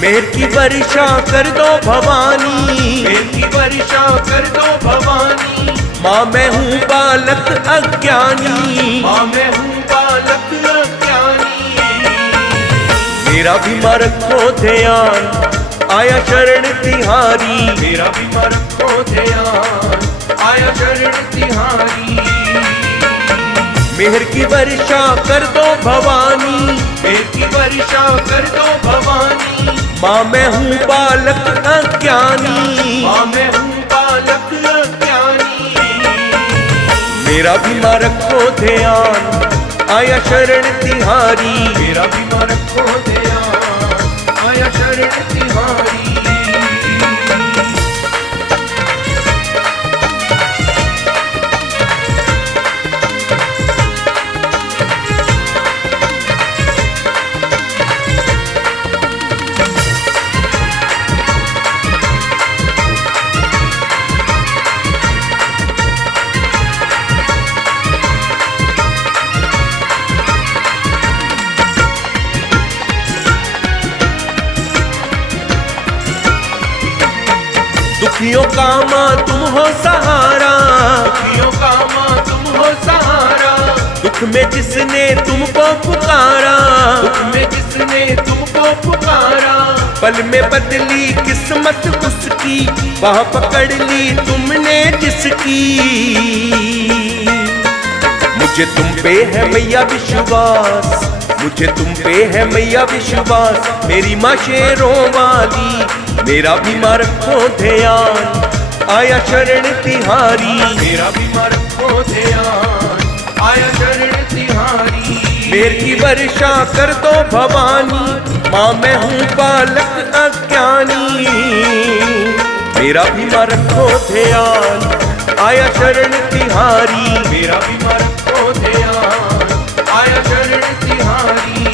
मेहर की वर्षा कर दो भवानी, मेहर की वर्षा कर दो भवानी। माँ मैं हूँ बालक अज्ञानी, माँ मैं हूँ बालक अज्ञानी। मेरा भी माँ रखो ध्यान, आया शरण तिहारी। मेरा भी माँ रखो ध्यान, आया शरण तिहारी। मेहर की वर्षा कर दो भवानी, मेहर की वर्षा कर दो भवानी। माँ मैं हूँ बालक अज्ञानी, माँ मैं हूँ बालक अज्ञानी। मेरा भी माँ रखो ध्यान, आया शरण तिहारी। मेरा भी माँ रखो ध्यान, आया शरण तिहारी। दुखियों का माँ तुम हो सहारा, दुखियों का माँ तुम हो सहारा। दुख में जिसने तुमको पुकारा, दुख में जिसने तुमको पुकारा। पल में बदली किस्मत उसकी, वह पकड़ ली तुमने जिसकी। मुझे तुम पे है मैया विश्वास, मुझे तुम पे है मैया विश्वास। मेरी माँ शेरों वाली, मेरा भी माँ रखो ध्यान, आया शरण तिहारी। मेरा भी माँ रखो ध्यान, आया शरण तिहारी। मेहर की वर्षा कर दो भवानी, माँ मैं हूँ बालक अज्ञानी। मेरा भी माँ रखो ध्यान, आया शरण तिहारी। मेरा भी माँ रखो ध्यान, आया शरण तिहारी।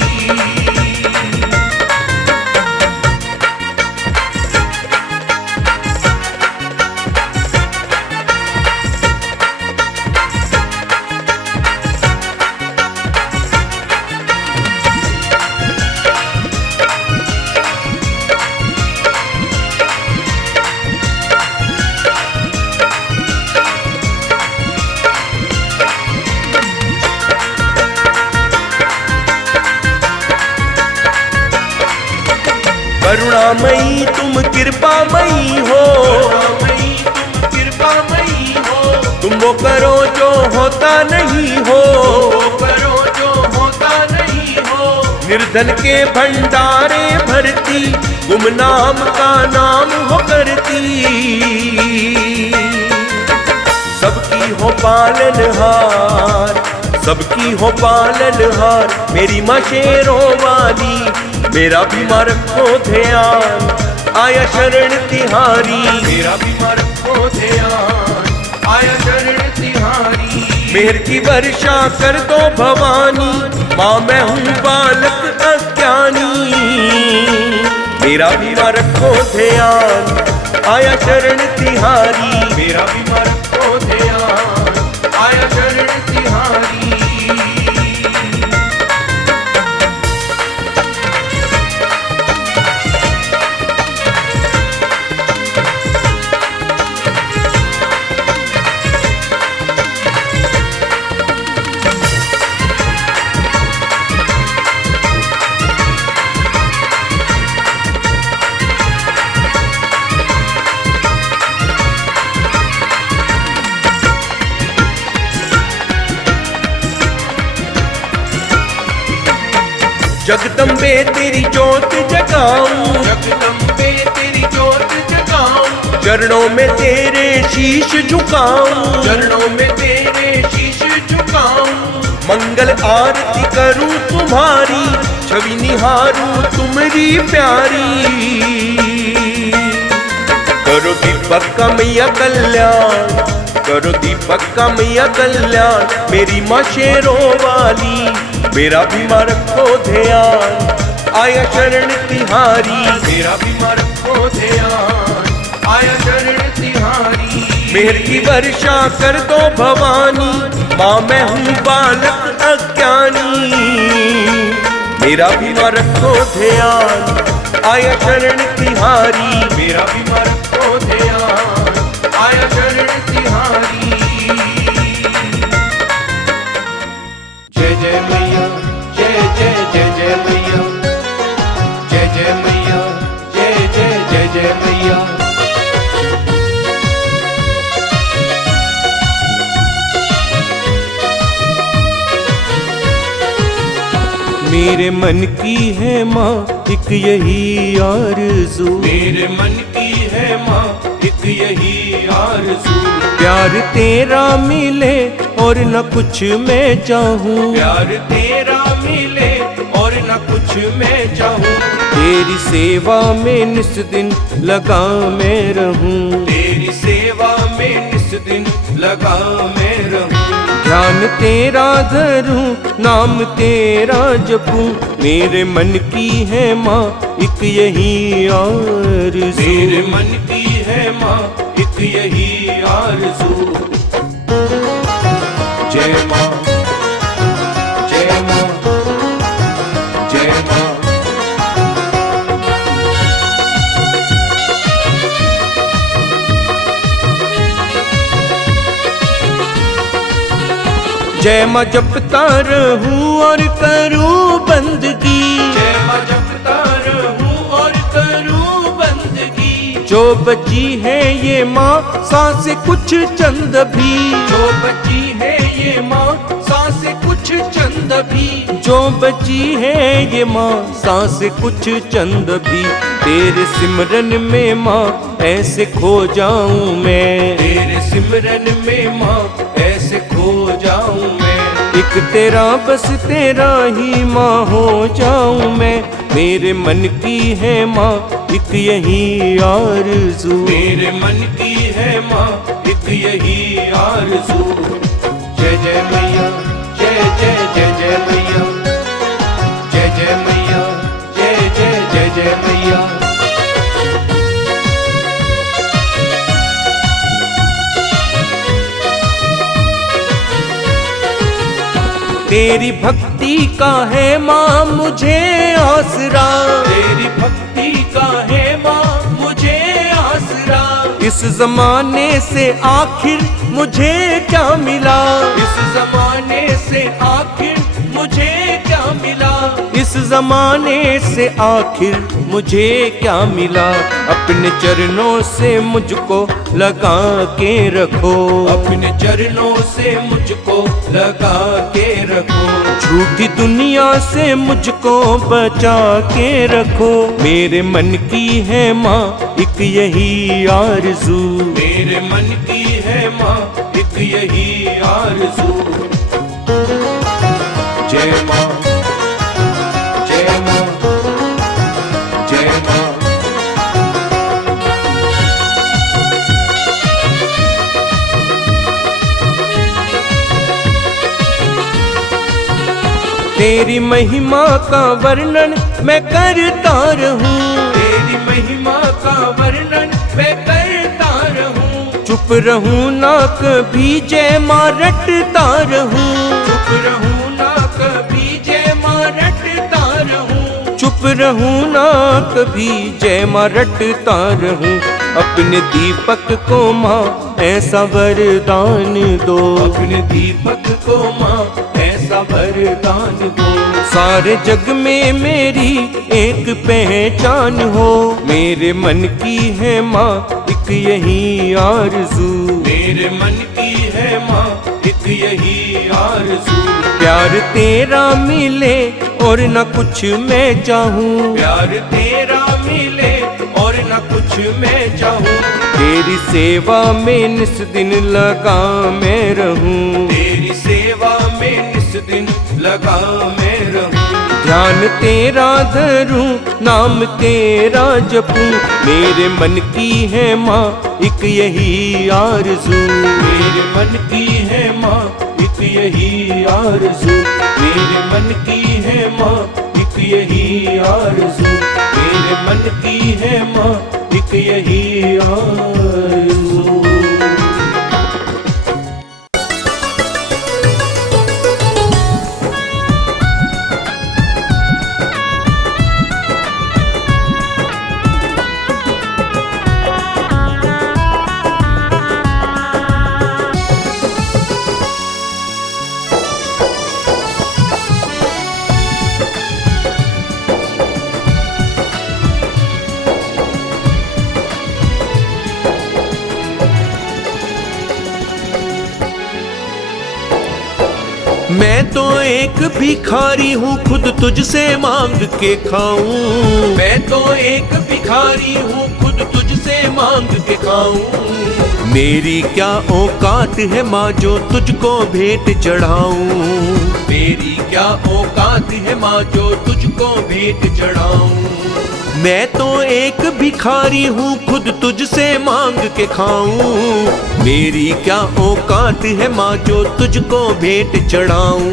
करुणामयी तुम कृपामयी हो, करुणामयी तुम कृपामयी हो। तुम वो करो जो होता नहीं हो, वो करो जो होता नहीं हो। निर्धन के भंडारे भरती, गुमनाम का नाम हो करती। सबकी हो पालनहार, सबकी हो पालनहार। मेरी माँ शेरों वाली, मेरा भी माँ रखो ध्यान, आया शरण तिहारी। मेरा भी माँ रखो ध्यान, आया शरण तिहारी। मेहर की वर्षा कर दो भवानी, माँ मैं हूँ बालक अज्ञानी। मेरा भी माँ रखो ध्यान, आया शरण तिहारी। मेरा भी माँ रखो ध्यान, आया शरण तिहारी। जगदम्बे तेरी जोत जगाऊं, जगदम्बे तेरी जोत जगाऊं। चरणों में तेरे शीश झुकाऊं, चरणों में तेरे शीश झुकाऊं। मंगल आरती करूं तुम्हारी, छवि निहारूं तुम्हारी प्यारी। करो दीपक का मैया कल्याण, करो दीपक का मैया कल्याण। मेरी माँ शेरों वाली, मेरा भी माँ रखो ध्यान, आया शरण तिहारी। मेरा भी माँ रखो ध्यान, आया शरण तिहारी। मेहर की वर्षा कर दो भवानी, माँ मैं हूँ बालक अज्ञानी। मेरा भी माँ रखो ध्यान, आया शरण तिहारी, मेरा भी मन को ध्यान, आया शरण तिहारी। जय जय मैया, जय जय जय जय मैया, जय जय मैया, जय जय जय जय मैया। मेरे मन की है माँ एक यही आरज़ू, मेरे मन की है माँ एक यही आरज़ू, प्यार तेरा मिले और न कुछ मैं चाहूँ, प्यार तेरा मिले और न कुछ मैं चाहूँ, तेरी सेवा में निस दिन लगा मैं रहूँ, तेरी सेवा में निस दिन लगा मैं रहूँ। ध्यान तेरा धरूं, नाम तेरा जपूं, मेरे मन की है माँ एक यही आरज़ू, मेरे मन की है माँ एक यही आरज़ू। जय माँ, जय माँ, जय माँ। जय माँ जपता रहूं और करूं बंदगी, जय माँ जपता रहूं और करूं बंदगी, जो बची है ये माँ सांस कुछ चंद भी, जो बची है ये माँ सांस कुछ चंद भी, जो बची है ये माँ सांस कुछ चंद भी, तेरे सिमरन में माँ ऐसे खो जाऊं मैं, तेरे सिमरन में माँ ऐसे खो जाऊं मैं, एक तेरा बस तेरा ही माँ हो जाऊं मैं, मेरे मन की है माँ एक यही आरज़ू, मेरे मन की है माँ एक यही आरज़ू। जय जय मैया, जय जय जय जय मैया, जय जय मैया, जय जय जय जय मैया। तेरी भक्ति का है माँ मुझे आसरा, तेरी भक्ति का है माँ मुझे आसरा, इस जमाने से आखिर मुझे क्या मिला, इस जमाने से आखिर मुझे क्या मिला, इस जमाने से आखिर मुझे क्या मिला, अपने चरणों से मुझको लगा के रखो, अपने चरणों से मुझको लगा के रखो, झूठी दुनिया से मुझको बचा के रखो, मेरे मन की है माँ एक यही आरज़ू, मेरे मन की है माँ एक यही आरज़ू। जय माँ, जय माँ, जय माँ। तेरी महिमा का वर्णन मैं करता रहूं, तेरी महिमा का वर्णन मैं करता रहूं, चुप रहूं ना कभी जय माँ रटता रहूं, चुप रहूं ना कभी जय माँ रटता रहूं, चुप रहूं ना कभी जय माँ रटता रहूं, अपने दीपक को माँ ऐसा वरदान दो, अपने दीपक को माँ ऐसा वरदान दो, सारे जग में मेरी एक पहचान हो, मेरे मन की है माँ एक यही आरज़ू, मेरे मन की है माँ एक यही आरज़ू, प्यार तेरा मिले और न कुछ मैं चाहूँ, प्यार तेरा मिले और न कुछ मैं चाहूँ, तेरी सेवा में निस दिन लगा मैं रहूं, तेरी सेवा में निस दिन लगा मैं रहूं, ध्यान तेरा धरूं, नाम तेरा जपूं, मेरे मन की है माँ एक यही आरज़ू, मेरे मन की है माँ एक यही आरज़ू, मेरे मन की है माँ एक यही आरज़ू, मेरे मन की है माँ एक यही आरज़ू। मैं तो एक भिखारी हूँ, खुद तुझसे मांग के खाऊं। मैं तो एक भिखारी हूँ, खुद तुझसे मांग के खाऊं। मेरी क्या औकात है माँ जो तुझको भेंट चढ़ाऊं। मेरी क्या औकात है माँ जो तुझको भेंट चढ़ाऊं। मैं तो एक भिखारी हूँ, खुद तुझसे मांग के खाऊं। मेरी क्या औकात है माँ जो तुझको भेंट चढ़ाऊं।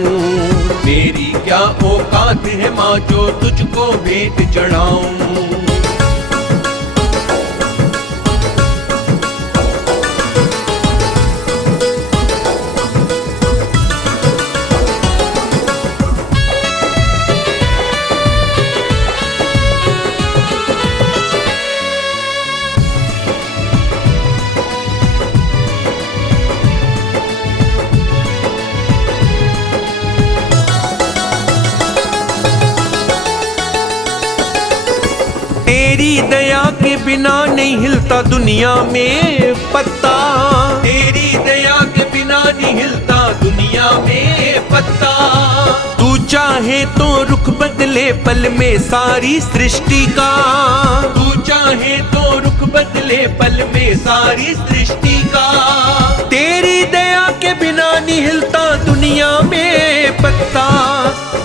मेरी क्या औकात है माँ जो तुझको भेंट चढ़ाऊं। तेरी दया के बिना नहीं हिलता दुनिया में पत्ता। तेरी दया के बिना नहीं हिलता दुनिया में पत्ता। तू चाहे तो रुख बदले पल में सारी सृष्टि का। तू चाहे तो रुख बदले पल में सारी सृष्टि का। तेरी दया के बिना नहीं हिलता दुनिया में पत्ता।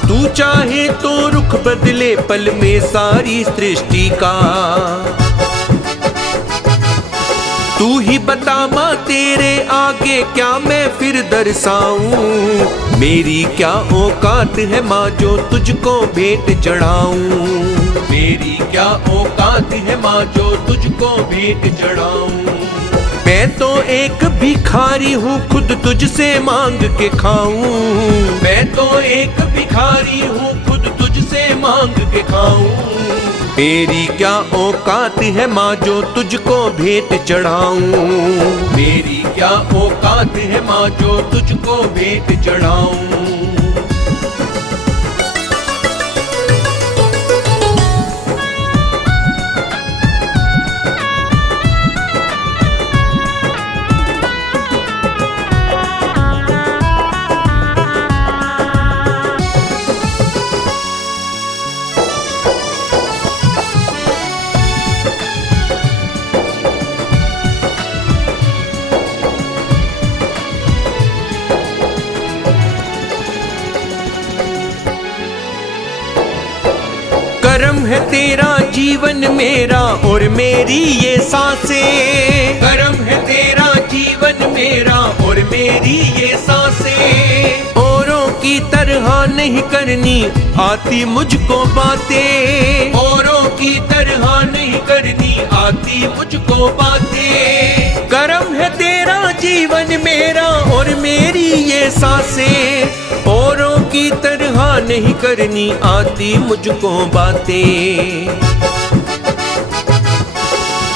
तू चाहे तो रुख बदले पल में सारी सृष्टि का। तू ही बता माँ तेरे आगे क्या मैं फिर दर्शाऊं। मेरी क्या औकात है माँ जो तुझको भेंट चढ़ाऊं। मेरी क्या औकात है माँ जो तुझको भेंट चढ़ाऊं। मैं तो एक भिखारी हूँ, खुद तुझसे मांग के खाऊं। मैं तो एक भिखारी हूँ, खुद तुझसे मांग के खाऊं। मेरी क्या औकात है माँ जो तुझको भेंट चढ़ाऊं। मेरी क्या औकात है माँ जो तुझको भेंट चढ़ाऊं। करम है तेरा जीवन मेरा और मेरी ये सांसें। करम है तेरा जीवन मेरा और मेरी ये सांसें। औरों की तरह नहीं करनी आती मुझको बातें। औरों की तरह नहीं करनी आती मुझको बातें। करम है तेरा जीवन मेरा और मेरी ये सांसें। औरों की तरह नहीं करनी आती मुझको बातें।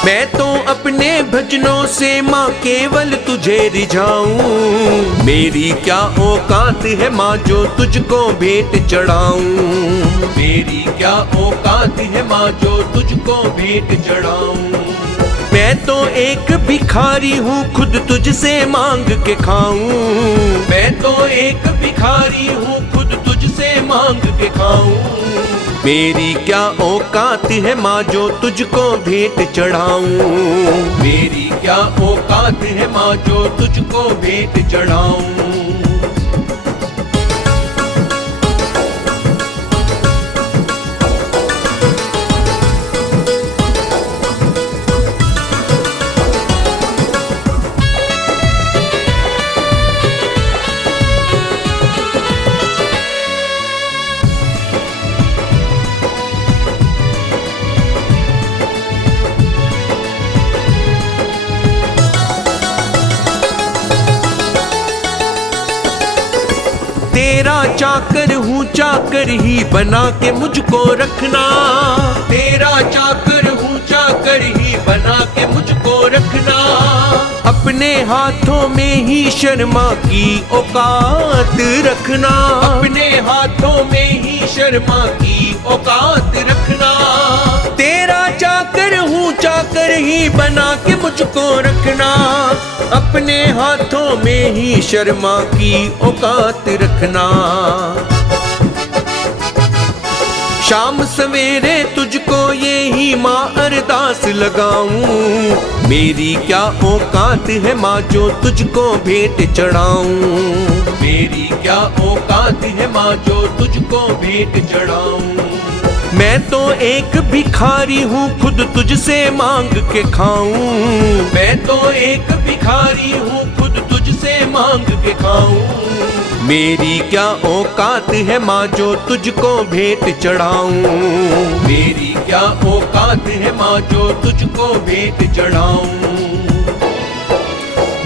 मैं तो अपने भजनों से माँ केवल तुझे रिझाऊं। मेरी क्या औकात है माँ जो तुझको भेंट चढ़ाऊं। मेरी क्या औकात है माँ जो तुझको भेंट चढ़ाऊं। मैं तो एक भिखारी हूँ, खुद तुझसे मांग के खाऊं। मैं तो एक भिखारी हूँ, खुद तुझसे मांग के खाऊं। मेरी क्या औकात है माँ जो तुझको भेंट चढ़ाऊं। मेरी क्या औकात है माँ जो तुझको भेंट चढ़ाऊं। तेरा चाकर हूँ, चाकर ही बना के मुझको रखना। तेरा चाकर हूँ, चाकर ही बना के मुझको रखना। अपने हाथों में ही शर्मा की औकात रखना। अपने हाथों में ही शर्मा की औकात रखना। तेरा चाकर हूँ, चाकर ही बना के मुझको तुझको रखना, अपने हाथों में ही शर्मा की औकात रखना। शाम सवेरे तुझको ये ही माँ अरदास लगाऊं, मेरी क्या औकात है माँ जो तुझको भेंट चढ़ाऊं। मेरी क्या औकात है माँ जो तुझको भेंट चढ़ाऊं। मैं तो एक भिखारी हूँ खुद तुझसे मांग के खाऊं। मैं तो एक भिखारी हूँ खुद तुझसे मांग के खाऊं। मेरी क्या औकात है माँ जो तुझको भेंट चढ़ाऊं। मेरी क्या औकात है माँ जो तुझको भेंट चढ़ाऊं।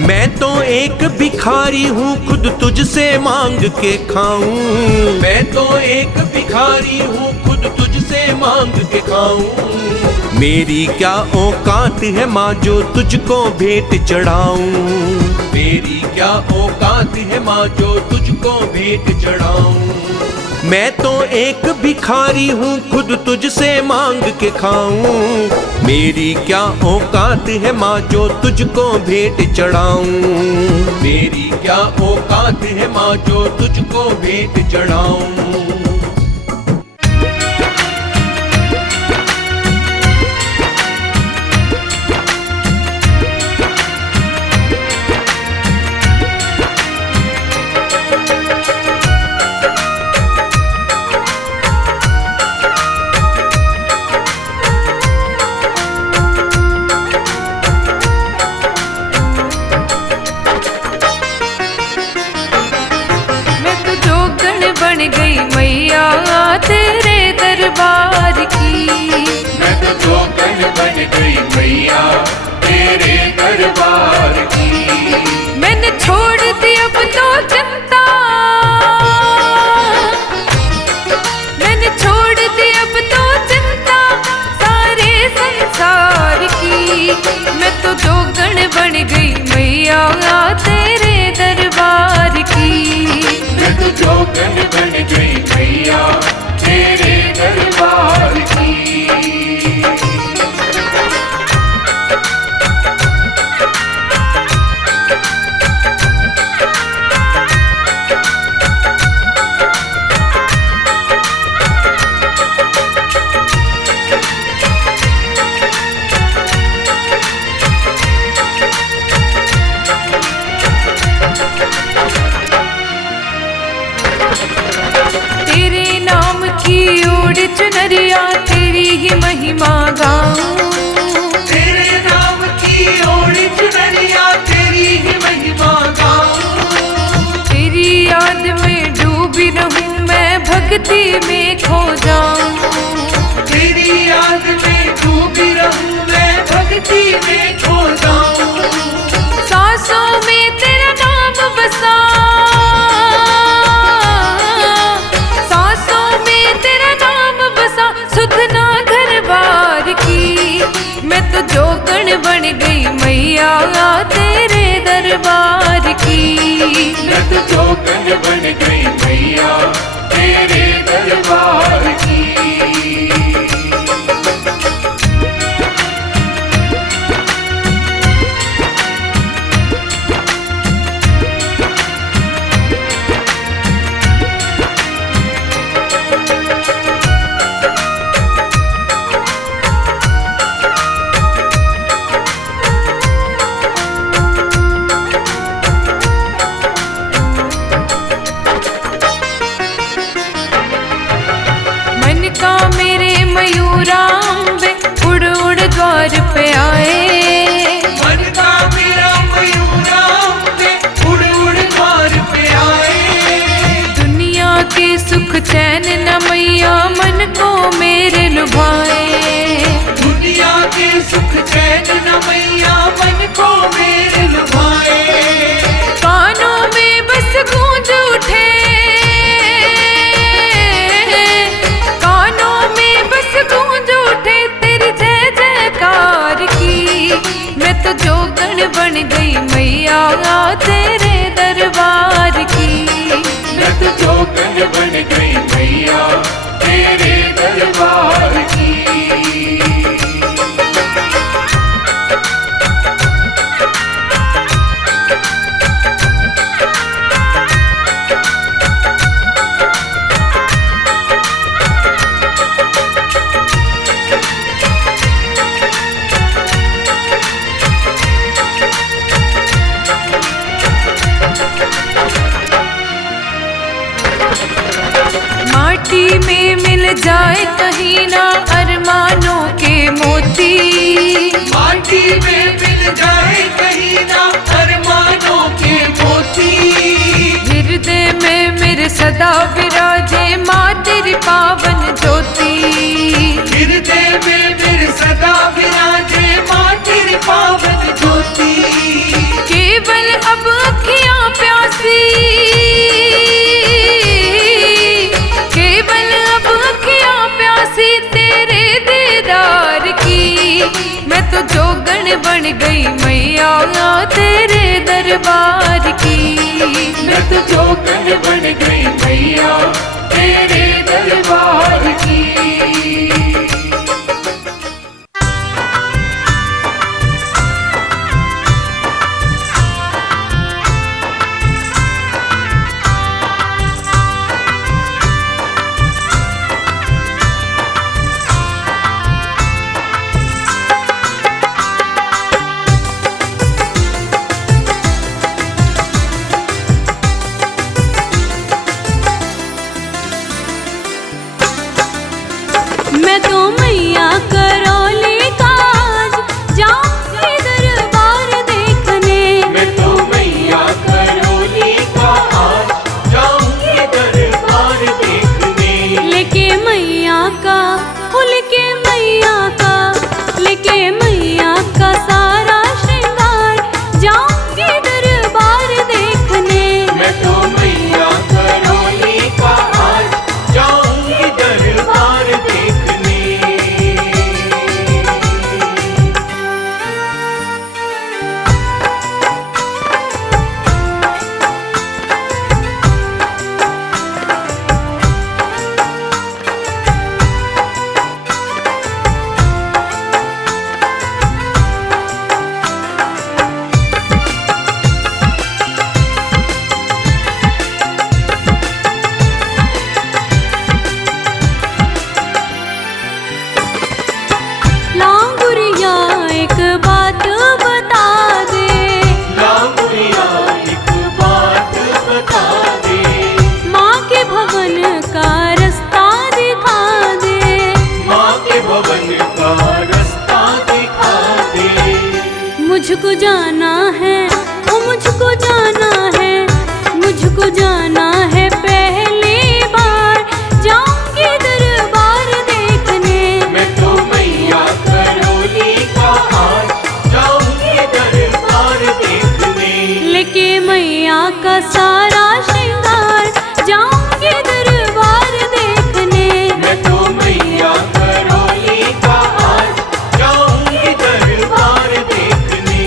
मैं तो एक भिखारी हूँ खुद तुझसे मांग के खाऊं। मैं तो एक भिखारी हूँ खुद तुझसे मांग के खाऊं। मेरी क्या औकात है माँ जो तुझको भेंट चढ़ाऊं। मेरी क्या औकात है माँ जो तुझको भेंट चढ़ाऊं। मैं तो एक भिखारी हूँ खुद तुझसे मांग के खाऊं। मेरी क्या औकात है माँ जो तुझको भेंट चढ़ाऊं। मेरी क्या औकात है माँ जो तुझको भेंट चढ़ाऊं। बन गई मैया तेरे दरबार की। मैं तो जोगन बन गई मैया तेरे दरबार की। मैंने छोड़ दी अब तो चिंता, मैंने छोड़ दी अब तो चिंता सारे संसार की। मैं तो जोगन बन गई मैया तेरे दरबार की। मैं तो जोगन बन गई मैया तेरे दरबार की। चुनरिया तेरी ही महिमा गाऊं। तेरे नाम की ओढ़ी चुनरिया तेरी ही महिमा गाऊं। तेरी याद में डूबी रहूं मैं भक्ति में खो जाऊं। तेरी याद में डूबी रहूं मैं भक्ति में खो जाऊं। सांसों में तेरा नाम बसा, सांसों में तेरा नाम बसा सुधना घर बार की। मैं तो जोगन बन गई मैया तेरे दरबार की। मैं तो जोगन बन गई मैया तेरे दरबार की। मयूरांबे उड़ उड़ द्वार पे आए। मन का मेरा मयूरांबे उड़ उड़ द्वार पे आए। दुनिया के सुख चैन न मैया मन को मेरे लुभाए। दुनिया के सुख चैन न मैया मन को मेरे लुभाए। कानों में बस गूंज उठे, कानों में बस गूंज उठे तेरी जय जयकार की। मैं तो जोगन बन गई मैया तेरे दरबार की। मैं तो जोगन बन गई मैया तेरे दरबार की। बन गई मैया तेरे दरबार की। मैं तो जोगन बन गई मैया तेरे दरबार की। मैं तो मैया करौली काज जाऊंगी दरबार देखने। मैं तो मैया करौली का आज जाऊंगी दरबार देखने। लेके मैया का लेके मैया का लेके मैया का सारा श्रृंगार जाऊंगी दरबार देखने। मैं तो मैया करौली का आज जाऊंगी दरबार देखने। लांगुरिया एक बात बता दे। लांगुरिया एक बात बता दे। माँ के भवन का रास्ता दिखा दे। माँ के भवन का रास्ता दिखा दे। मुझको जाना है मुझको जाना है मुझको जाना है पहली बार जाऊंगी दरबार देखने। मैं तो मैया करौली का आज जाऊंगी दरबार देखने। लेके मैया का सारा श्रृंगार जाऊंगी दरबार देखने। मैं तो मैया करौली का आज जाऊंगी दरबार देखने।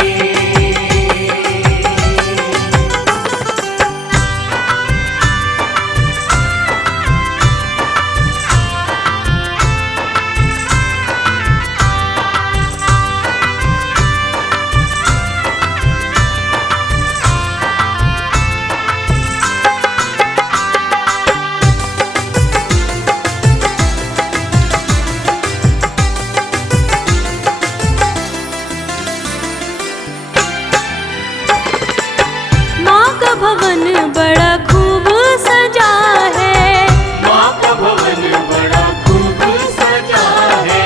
माँ का भवन बड़ा खूब सजा है। माँ का भवन बड़ा खूब सजा है।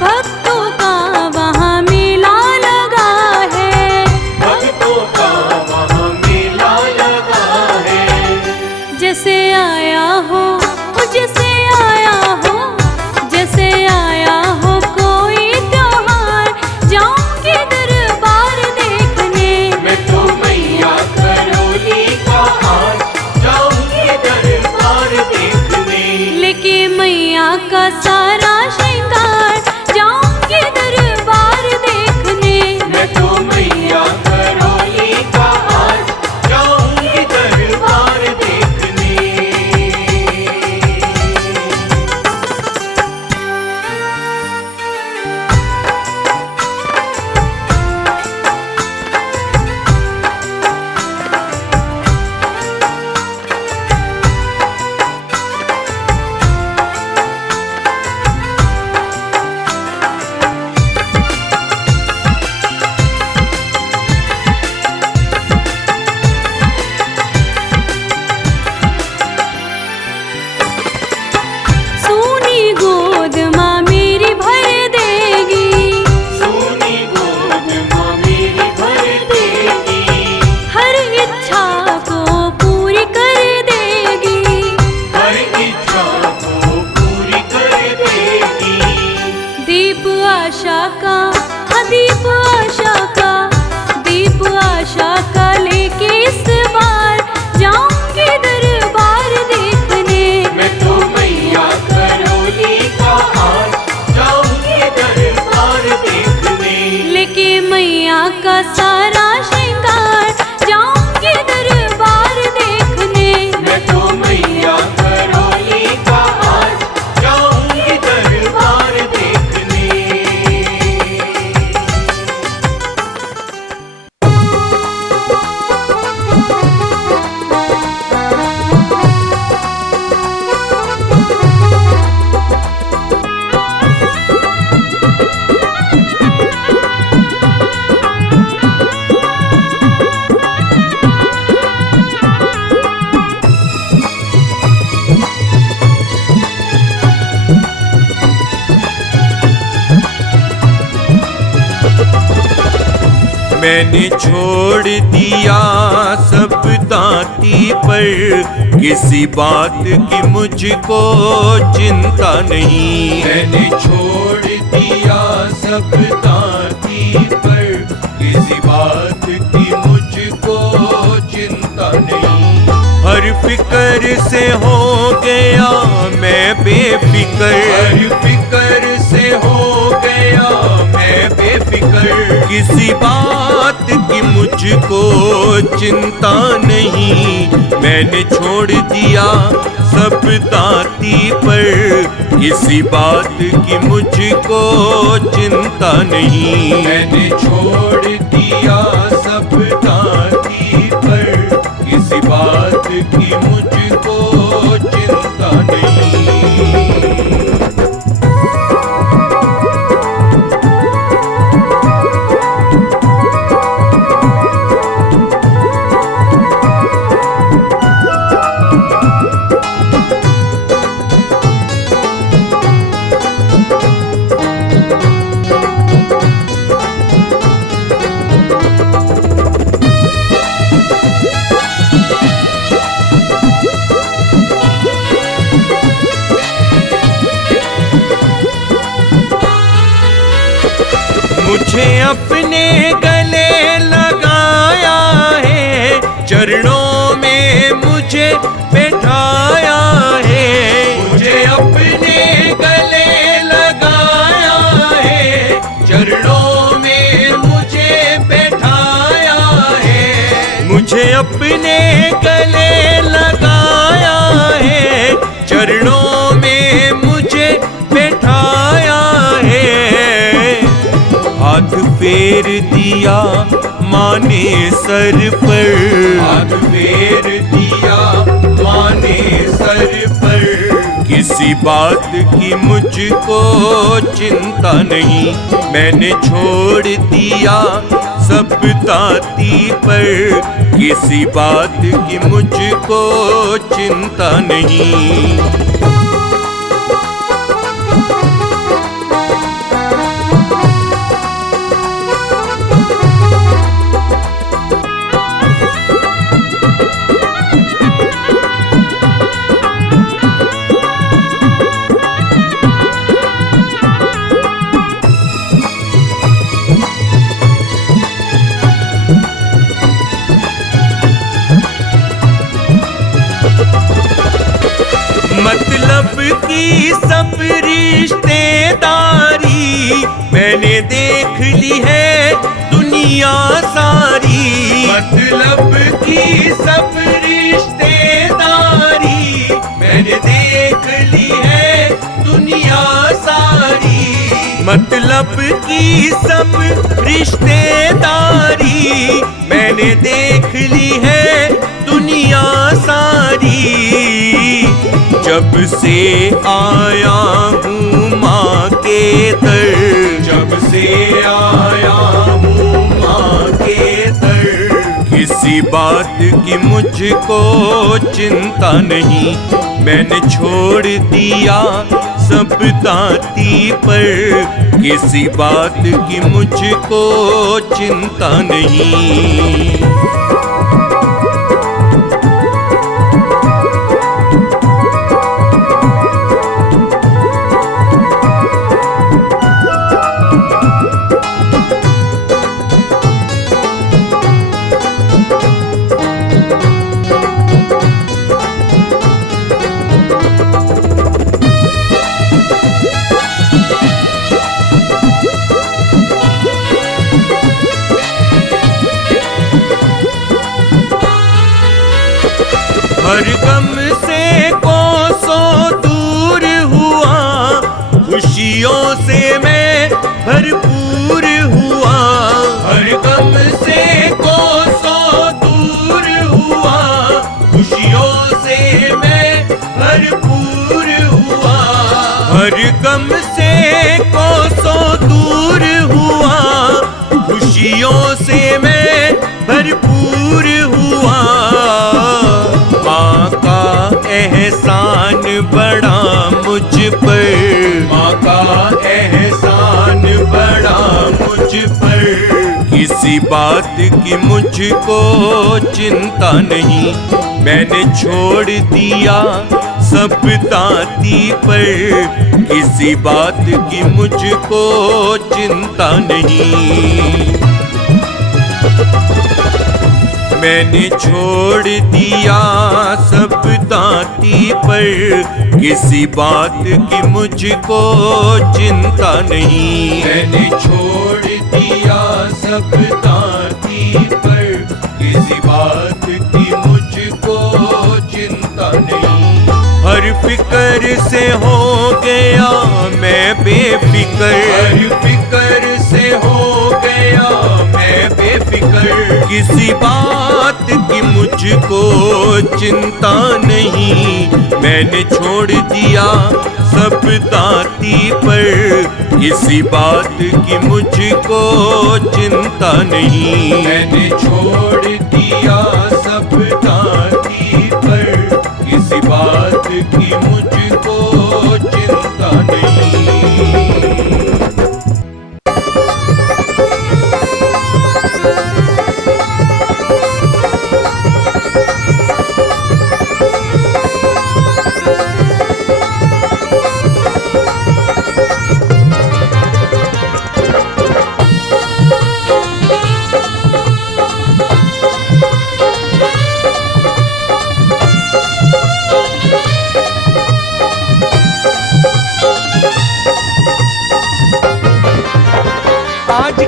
भक्तों का वहाँ मेला लगा है। भक्तों का वहाँ मेला लगा है। जैसे आया हो जैसे आया हो जैसे आया हो कोई त्योहार जाऊंगी दरबार देखने। मैं तो मैया करौली का आज जाऊंगी दरबार देखने। लेके मैया का सारा श्रृंगार जाऊंगी दरबार देखने। मैं तो मैया करौली का आज जाऊंगी दरबार देखने। सोनी गोद माँ मेरी भर देगी। सोनी गोद माँ मेरी भर देगी। हर इच्छा को पूरी कर देगी। हर इच्छा को पूरी कर देगी। दीप आशा का दीप आशा का दीप आशा का लेके इस बार जाऊंगी दरबार देखने। मैं तो मैया करौली का आज जाऊंगी दरबार देखने। लेके मैया का सारा श्रृंगार, जाऊंगी दरबार देखने। मैं तो मैया करौली का आज जाऊंगी दरबार देखने। मैंने छोड़ दिया सब दांती पर, किसी बात की मुझको चिंता नहीं। मैंने छोड़ दिया सब दांती पर, किसी बात की मुझको चिंता नहीं। हर फिक्र से हो गया मैं बेफिक्र, हर फिक्र से हो गया मैं बेफिक्र। किसी बात की मुझको चिंता नहीं। मैंने छोड़ दिया सब दांती पर, किसी बात की मुझको चिंता नहीं। मैंने छोड़ दिया सब दांती पर, किसी बात की मुझको चिंता नहीं। मुझे अपने गले लगाया है, चरणों में मुझे बैठाया है। मुझे अपने गले लगाया है, चरणों में मुझे बैठाया है। मुझे अपने गले लगाया है, चरणों में मुझे बैठाया है। हाथ फेर दिया माँ ने सर पर, हाथ फेर दिया माँ ने सर पर। किसी बात की मुझको चिंता नहीं। मैंने छोड़ दिया सब दांती पर, किसी बात की मुझको चिंता नहीं। मतलब की सब रिश्तेदारी मैंने देख ली है दुनिया सारी। मतलब की सब रिश्तेदारी मैंने देख ली है दुनिया सारी। मतलब की सब रिश्तेदारी मैंने देख ली है दुनिया सारी। जब से आया हूँ माँ के दर, जब से आया हूँ माँ के दर। किसी बात की मुझको चिंता नहीं। मैंने छोड़ दिया सब दांती पर, किसी बात की मुझको चिंता नहीं। हर गम से कोसों दूर हुआ, खुशियों से मैं भरपूर हुआ। हर गम से कोसों दूर हुआ, खुशियों से मैं भरपूर हुआ। हर गम से कोसों दूर हुआ, खुशियों से मैं भरपूर हुआ। माँ का एहसान बड़ा मुझ पर, माँ का एहसान बड़ा मुझ पर। किसी बात की मुझको चिंता नहीं, मैंने छोड़ दिया सब दाती पर। किसी बात की मुझको चिंता नहीं, मैंने छोड़ दिया सब दाती पर। किसी बात की मुझको चिंता नहीं, मैंने छोड़ दिया सब दाती पर। किसी बात की मुझको चिंता नहीं। हर फिक्र से हो गया मैं बेफिक्र, हर फिक्र से हो गया मैं बेफिक्र। किसी बात की मुझको चिंता नहीं, मैंने छोड़ दिया सब दाती पर। किसी बात की मुझको चिंता नहीं, मैंने छोड़ दिया सब दाती पर। किसी बात की मुझको चिंता नहीं।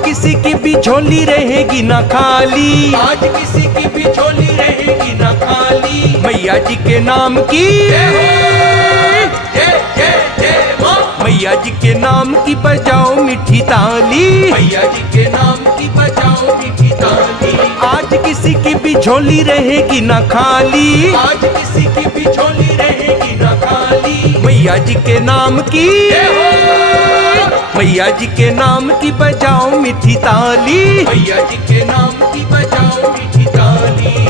किसी की भी झोली रहेगी ना खाली, आज किसी की भी झोली रहेगी ना खाली। मैया जी के नाम की मैया जी के नाम की बजाओ मीठी ताली, मैया जी के नाम की बजाओ मीठी ताली। आज किसी की भी झोली रहेगी ना खाली, आज किसी की भी झोली रहेगी ना खाली। मैया जी के नाम की मैया जी के नाम की बजाओ मीठी ताली, मैया जी के नाम की बजाओ मीठी ताली।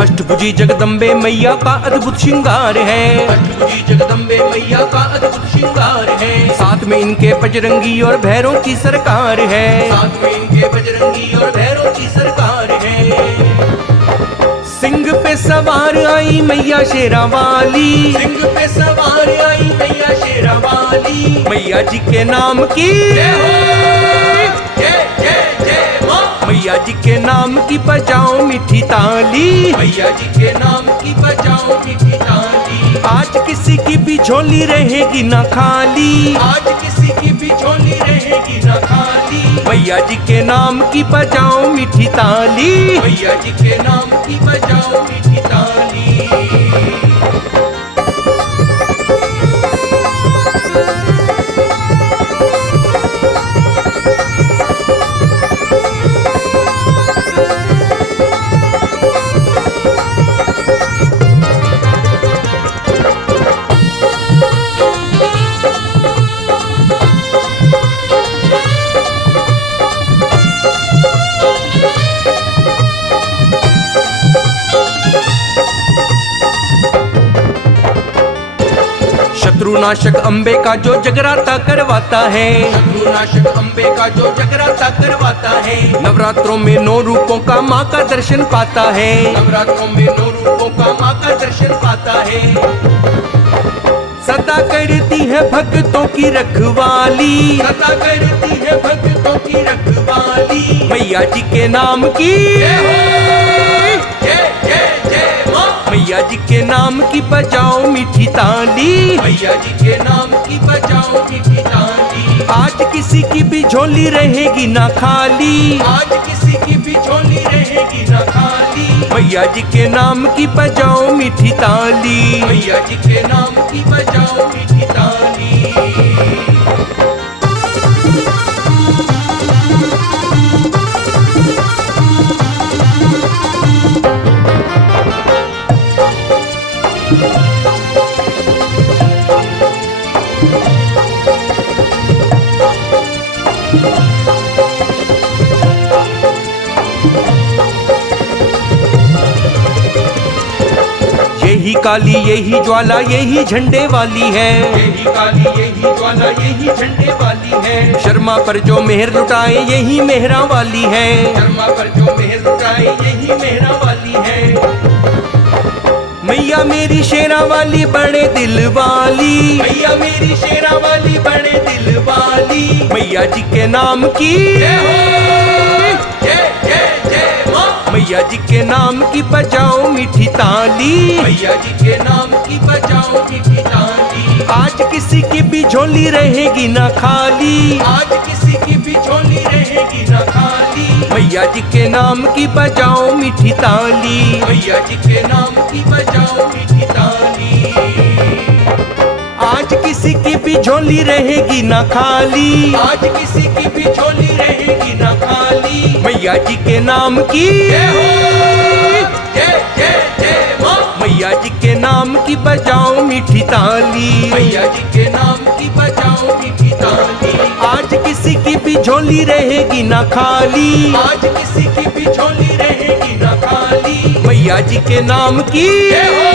अष्टभुजी जगदम्बे मैया का अद्भुत श्रृंगार है, अष्टभुजी जगदम्बे मैया का अद्भुत श्रृंगार है। साथ में इनके बजरंगी और भैरों की सरकार है, साथ में इनके बजरंगी और भैरों की सरकार है। सिंह पे सवार आई मैया शेरा वाली, सिंह पे सवार आई मैया शेरा वाली। मैया जी के नाम की मैया जी के नाम की बजाओ मीठी ताली, मैया जी के नाम की बजाओ मीठी ताली। आज किसी की भी झोली रहेगी ना खाली, आज किसी की भी झोली रहेगी ना खाली। मैया जी के नाम की बजाओ मीठी ताली, मैया जी के नाम की बजाओ मीठी ताली। शत्रुनाशक अम्बे का जो जगराता करवाता है, शत्रुनाशक अम्बे का जो जगराता करवाता है। नवरात्रों में 9 रूपों का माँ का दर्शन पाता है, नवरात्रों में 9 रूपों का माँ का दर्शन पाता है। सदा करती है भक्तों की रखवाली, सदा करती है भक्तों की रखवाली। मैया जी के नाम की जय हो, जय जय जय मां। मैया जी के नाम की बजाओ मीठी ताली, मैया जी के नाम की बजाओ मीठी ताली। आज किसी की भी झोली रहेगी ना खाली, आज किसी की भी झोली रहेगी ना खाली। मैया जी के नाम की बजाओ मीठी ताली, मैया जी के नाम की बजाओ मीठी ताली। यही काली यही ज्वाला यही झंडे वाली है, यही काली यही ज्वाला यही झंडे वाली है। शर्मा पर जो मेहर लुटाए यही मेहरा वाली है, शर्मा पर जो मेहर लुटाए यही मेहरा वाली है। मैया मेरी शेरा वाली बड़े दिल वाली, मैया मेरी शेरा वाली बड़े दिल वाली। मैया जी के नाम की जय हो, जय जय जय मां। मैया जी के नाम की बजाओ मीठी ताली, मैया जी के नाम की बजाओ मीठी ताली। आज किसी की भी झोली रहेगी ना खाली, आज किसी की भी झोली रहेगी ना खाली। मैया जी के नाम की बजाओ मीठी ताली, मैया जी के नाम की बजाओ मीठी ताली। आज किसी की भी झोली रहेगी ना खाली, आज किसी की भी झोली रहेगी ना खाली। मैया जी के नाम की जय हो, जय जय जय मां। मैया जी के नाम की बजाओ मीठी ताली, मैया जी के नाम की बजाओ मीठी ताली। आज किसी की भी झोली रहेगी ना खाली, आज किसी की भी झोली रहेगी ना खाली। मैया जी के नाम की जय हो,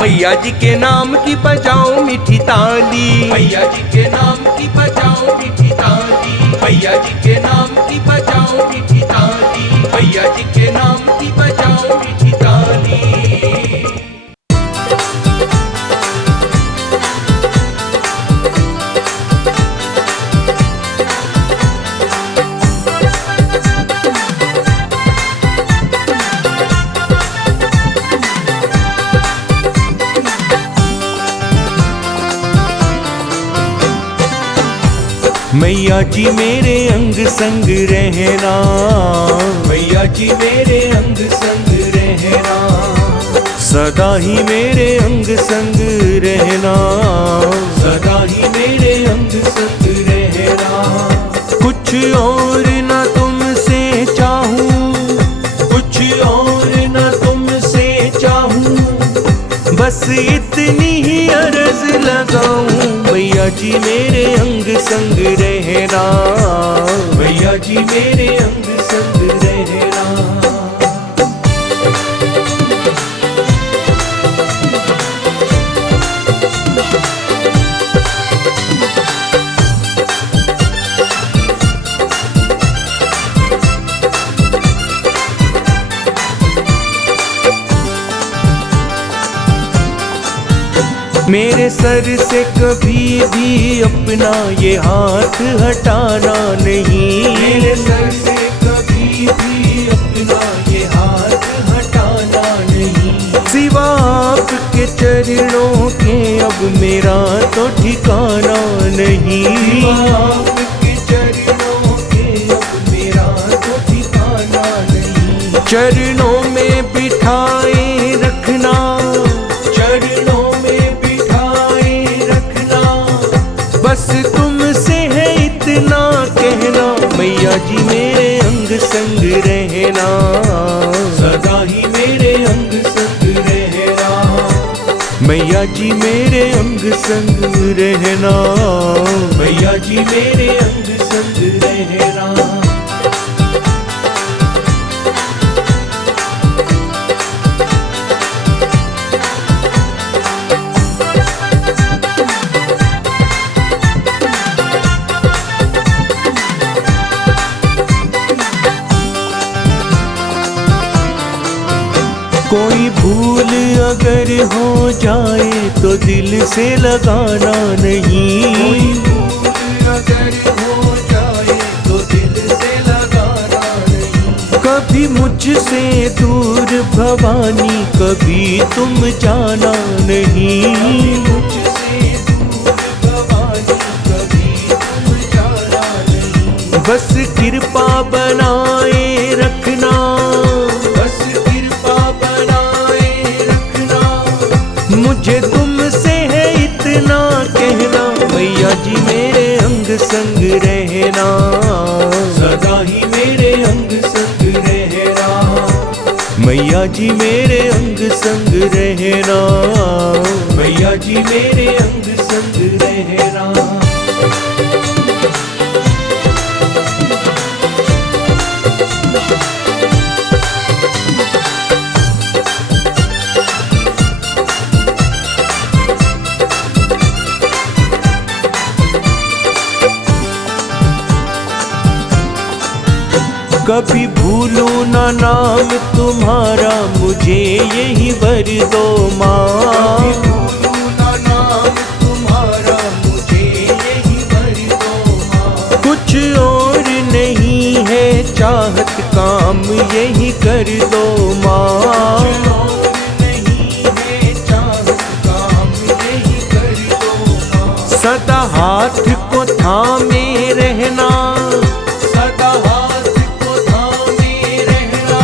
मैया जी के नाम की बजाओ मीठी ताली, मैया जी के नाम की बजाओ मीठी ताली। मैया जी के नाम की बजाओ मीठी ताली, मैया जी के नाम की बजाओ मीठी ताली। मैया जी मेरे अंग संग रहना, मैया जी मेरे अंग संग रहना। सदा ही मेरे अंग संग रहना, सदा ही मेरे अंग संग रहना। कुछ और न तुमसे चाहूं, कुछ और न तुमसे चाहूं, बस इतनी ही अर्ज लगाऊं। मैया जी मेरे अंग संग रहना, मैया जी मेरे अंग संग रहना। मेरे सर से कभी भी अपना ये हाथ हटाना नहीं, मेरे सर से कभी भी अपना ये हाथ हटाना नहीं। सिवा आपके चरणों के अब मेरा तो ठिकाना नहीं, सिवा आपके चरणों के अब मेरा तो ठिकाना नहीं। चरणों में बिठाए रखना, चरणों बस तुमसे है इतना कहना। मैया जी मेरे अंग संग रहना, सदा ही मेरे अंग संग रहना। मैया जी मेरे अंग संग रहना, मैया जी मेरे अंग संग रहना। कोई कोई भूल अगर हो जाए तो दिल से लगाना नहीं, अगर हो जाए तो दिल से लगाना नहीं। कभी मुझसे दूर भवानी कभी तुम जाना नहीं, मुझसे दूर भवानी कभी तुम जाना नहीं। बस कृपा बनाए रखना, बस कृपा बनाए रखना। मुझे तुमसे है इतना कहना, मैया जी मेरे अंग संग रहना, सदा ही मेरे अंग संग रहना। मैया जी मेरे अंग संग रहना, मैया जी मेरे अंग संग रहना। कभी भूलो ना नाम तुम्हारा, मुझे यही वर दो माँ। भूलूं ना नाम तुम्हारा, मुझे यही वर दो माँ। कुछ और नहीं है चाहत, काम यही कर दो माँ। और नहीं है चाहत, काम यही कर दो माँ। सदा हाथ को थामे रहना, सदा हाथ को थामे रहना।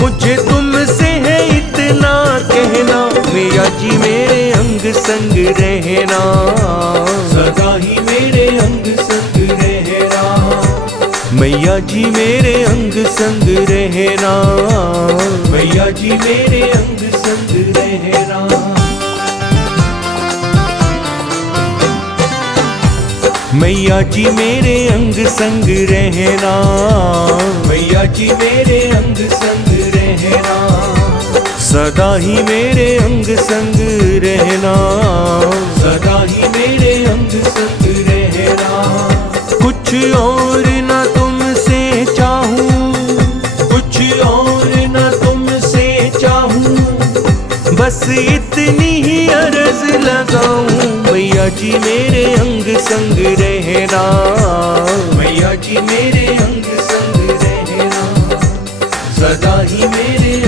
मुझे तुमसे है इतना कहना, मैया जी मेरे अंग संग रहना, सदा ही मेरे अंग संग रहना। मैया जी मेरे अंग संग रहना, मैया जी मेरे अंग संग रहना। मैया जी मेरे अंग संग रहना, मैया जी मेरे अंग संग रहना। सदा ही मेरे अंग संग रहना, सदा ही मेरे अंग संग रहना। कुछ और न तुमसे चाहूं, कुछ और न तुमसे चाहूं, बस इतनी ही अर्ज लगाऊं, मैया जी मेरे अंग संग रहना, मैया जी मेरे अंग संग रहना। सदा ही मेरे